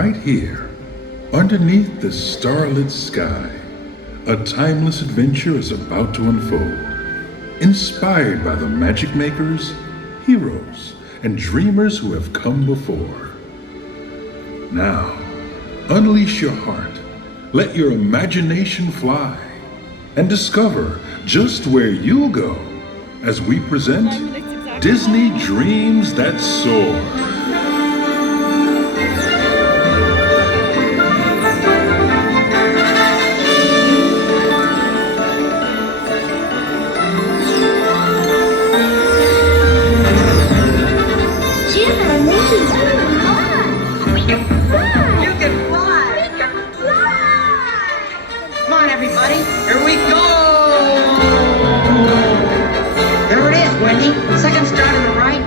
right here, underneath the starlit sky, a timeless adventure is about to unfold, inspired by the magic makers, heroes, and dreamers who have come before. Now, unleash your heart, let your imagination fly, and discover just where you'll go as we present Disney Dreams That Soar.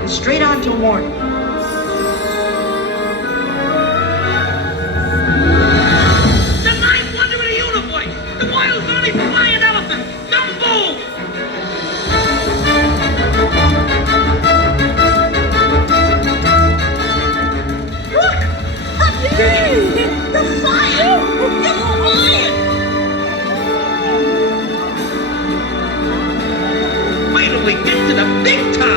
Straight on to Warren. The ninth wonder of the universe! The world's only flying elephant! Dumbo! Look! Up there! The fire! It's flying! Wait till we get to the big town!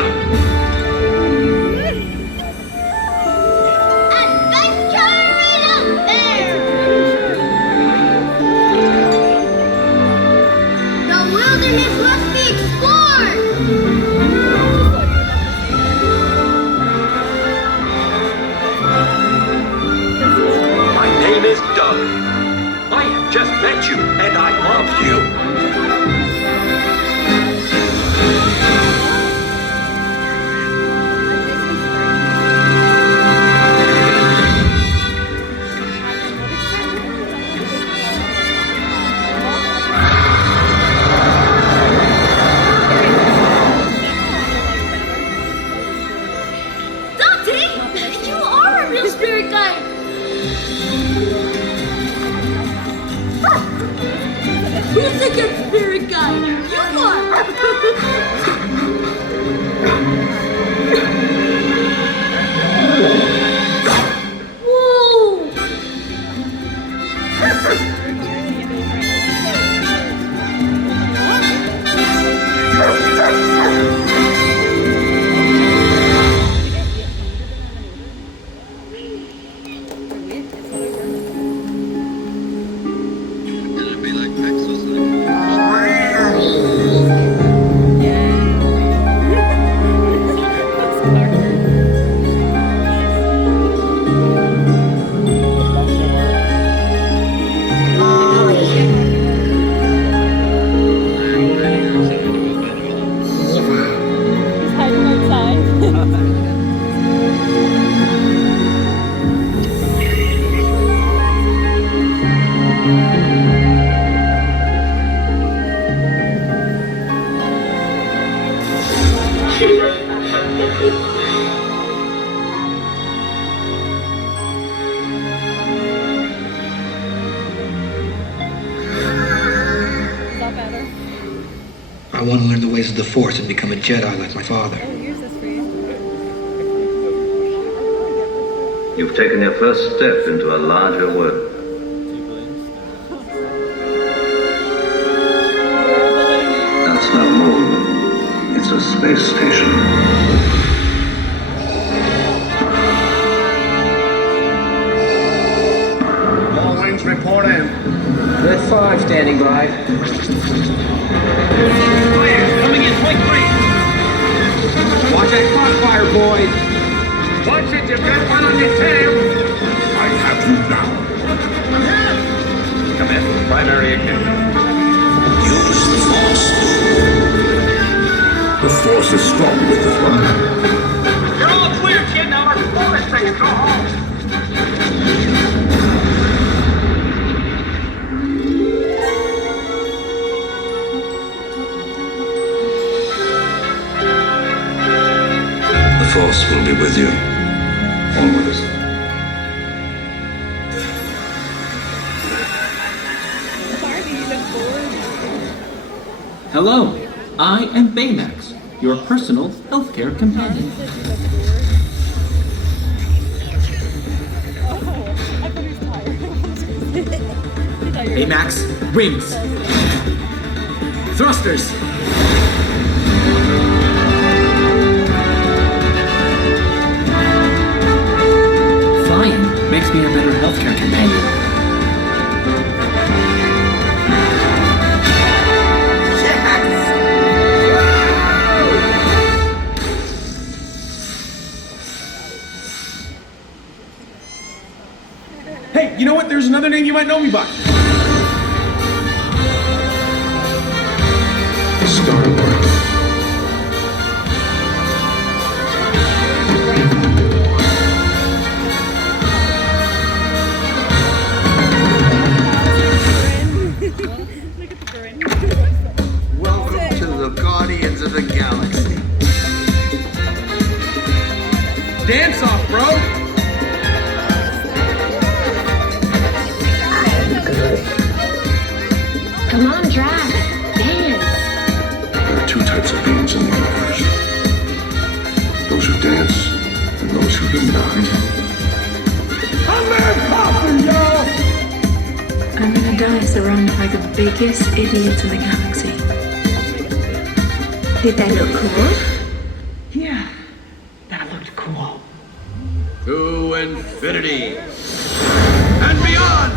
I have just met you, and I love you. Dante, you are a real spirit guide. Who's the good spirit guy? You are! Whoa! I want to learn the ways of the Force and become a Jedi like my father. You've taken your first step into a larger world. That's no moon. It's a space station. All wings report in. Red 5 standing by. Fire coming in point three. Watch that crossfire, boys. Watch it, you've got one on your tail. I have you now. Come in, primary ignition. Use the Force. The Force is strong with this one. You're all clear, kid. Now let's pull this thing and go home. The Force will be with you. Always. Hello, I am Baymax, your personal healthcare companion. Oh, Baymax, wings. Thrusters. Flying makes me a better healthcare companion. Hey, you know what? There's another name you might know me by. Star-Lord. Welcome to the Guardians of the Galaxy. Dance off, bro! Come on, Drax. Dance. There are two types of beings in the universe. Those who dance and those who do not. I'm Mary Poppins, y'all! I'm gonna die surrounded by the biggest idiots in the galaxy. Did that look cool? Yeah, that looked cool. To infinity and beyond!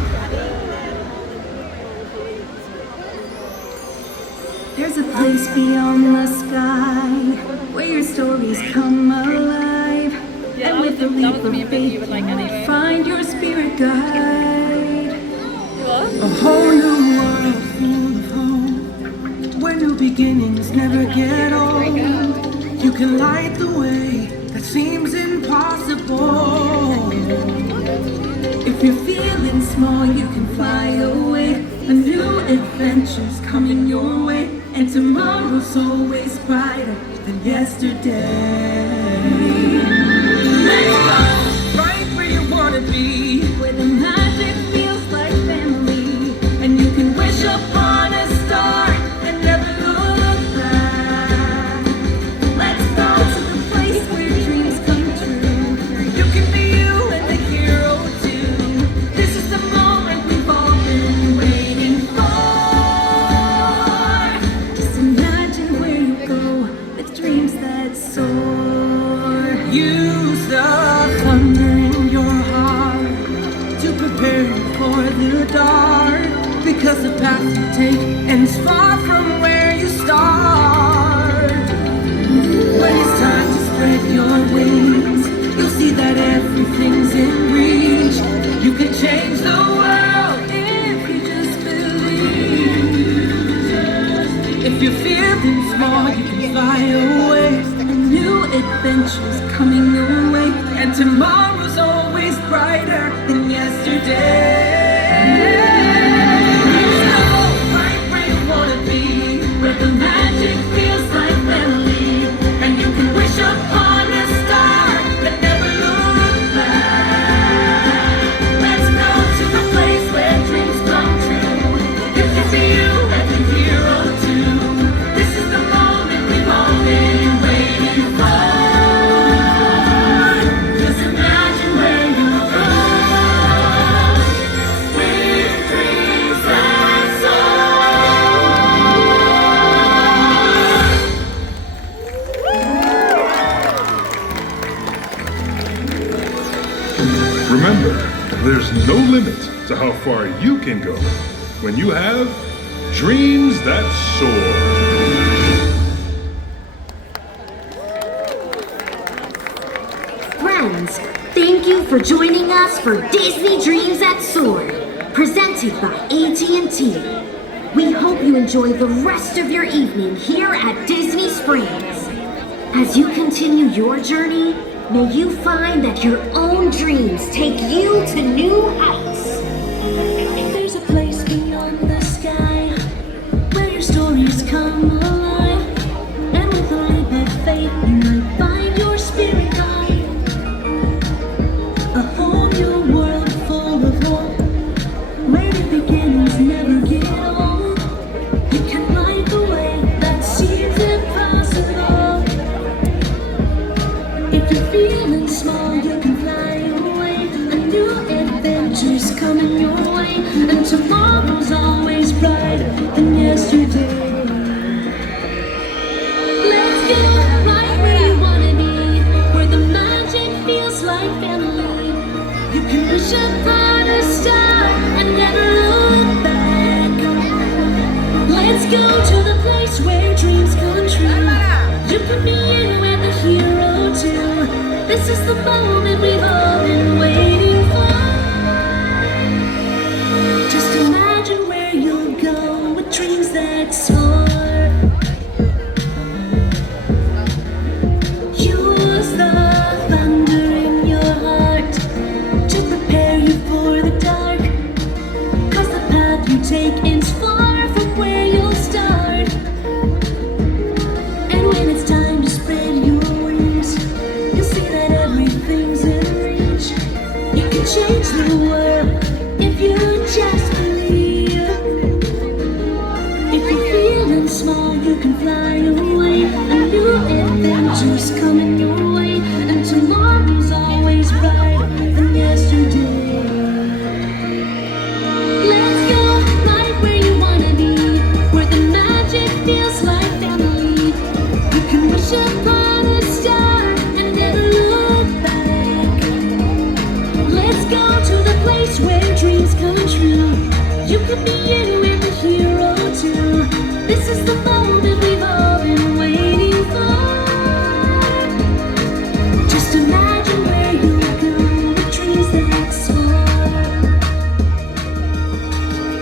There's a place beyond the sky where your stories come alive. And with a leap of faith, you will find your spirit guide. A whole new world full of hope, where new beginnings never get old. You can light the way that seems impossible. If you're feeling small, you can fly away. A new adventure's coming your way. And tomorrow's always brighter than yesterday. Let's go right where you wanna be, where the magic feels like family. And you can wish upon a star and never look back. Let's go to the place where dreams come true. You can be you and the hero too. This is the moment we've all been waiting for. That soar. Use the thunder in your heart to prepare you for the dark, because the path you take ends far from where you start. When it's time to spread your wings, you'll see that everything's in reach. You can change the world if you just believe. If you're feeling small, you can fly away. A new adventure's coming your way, and tomorrow's always brighter than yesterday. So right where you wanna be, where the magic feels like family, and you can wish upon a star that never look back. Let's go to the place where dreams come true. You can be you and the hero too. This is the moment we've all been waiting for. Just imagine where you go with dreams that soar. Remember, there's no limit to how far you can go when you have dreams that soar. Friends, thank you for joining us for Disney Dreams That Soar, presented by AT&T. We hope you enjoy the rest of your evening here at Disney Springs. As you continue your journey, may you find that your own dreams take you to new heights. There's a place beyond the sky where your stories come alive. And with a leap of faith, you might find your spirit guide. A whole new world full of hope, where the beginnings never get old. You can light the way that seems impossible. If you're feeling small, you can fly away. A new adventure's coming your way, and tomorrow's Let's go to the place where dreams come true. You can be you and the hero too. This is the moment we've all been waiting for. Just imagine where you'll go with dreams that soar. Use the thunder in your heart to prepare you for the dark. 'Cause the path you take is far from where you'll start. And when it's time to spread your wings, you'll see that everything's in reach. You can change the world if you just believe. If you're feeling small, you can fly away. A new adventure's coming your way, and tomorrow's always brighter than yesterday. Let's go right where you wanna be, where the magic feels like family. You can wish upon a star and never look back. Let's go to the place where dreams come true. You can be you and the hero too. This is the moment we've all been waiting for. Just imagine where you'll go with dreams that soar.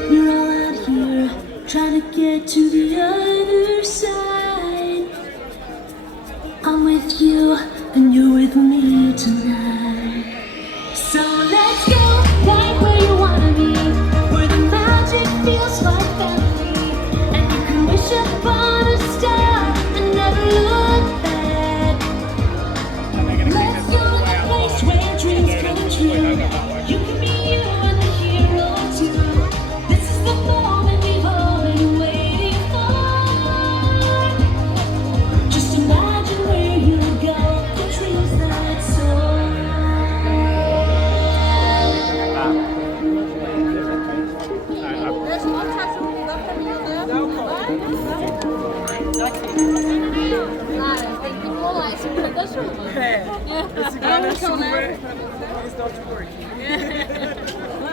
We're all out here trying to get to the other side. I'm with you and you're with me tonight. So let's go right where you wanna be, where the magic feels like family. And you can wish upon a star and never look back. Let's go to the place where dreams come true. You can be you and the hero too. This is the moment we've all been waiting for. Just imagine where you'll go, the dreams that soar. Esse guarda-chuva, eles estão te curtindo.